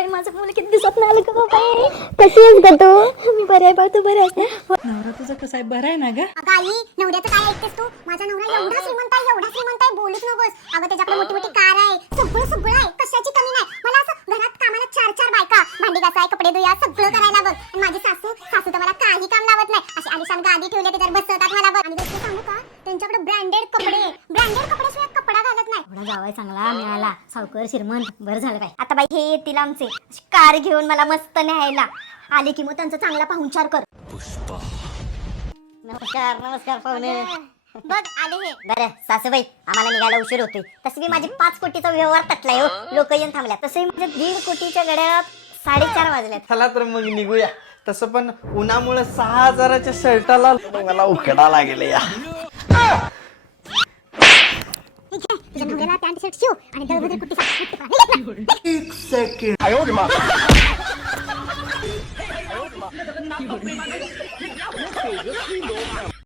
बाई माझं मुलं किती दिवसात नाही आलं का बाई. कशी आहेस ग तू? मी बरं आहे बा, तू बरं आहेस ना? नवरा तुझं कसं आहे, बरं आहे ना ग? अगं आई, नवऱ्याचं काय ऐकतेस तू? माझा नवरा एवढा श्रीमंत आहे बोलूच नकोस. अगं त्याच्याकडे मोठी मोठी कार आहे, सगळं आहे, कशाची कमी नाही. मला असं घरात कामाला 4 बायका, भांडी घासाय, कपडे धुया, सगळं करायला बघ. आणि माझी सासू तर मला काही काम लावत नाही. अशी आलिशान गादी ठेवली त्याच्यावर बसवतात मला बघ. आणि गोष्ट सांगू का, त्यांच्याकडे ब्रँडेड कपड्याशिवाय कपडा घालत नाही. एवढा जावाय चांगला मिळाला, सावकर श्रीमंत, बरं झालं काय. आता बाई हे येतील आमचे कार घेऊन मला मस्त न्यायला आले की मग त्यांचा चांगला पाहुणचार कर. नमस्कार पाहुणे. बघ आले हे. बरं सासूबाई, आम्हाला निघायला उशीर होतोय. तसं मी माझी 5 कोटीचा व्यवहार तटलाय हो, लोक येऊन थांबल्या. तसंही म्हणजे 1.5 कोटीच्या गड्यात 4:30 वाजल्यात. चला तर मग निघूया. तसं पण उन्हामुळे 6,000च्या शर्टाला मला उकडा लागेल या. तुझ्या नवऱ्याला पॅन्ट शर्ट शिव आणि दळभद्र कुट्टी एक सेकंड.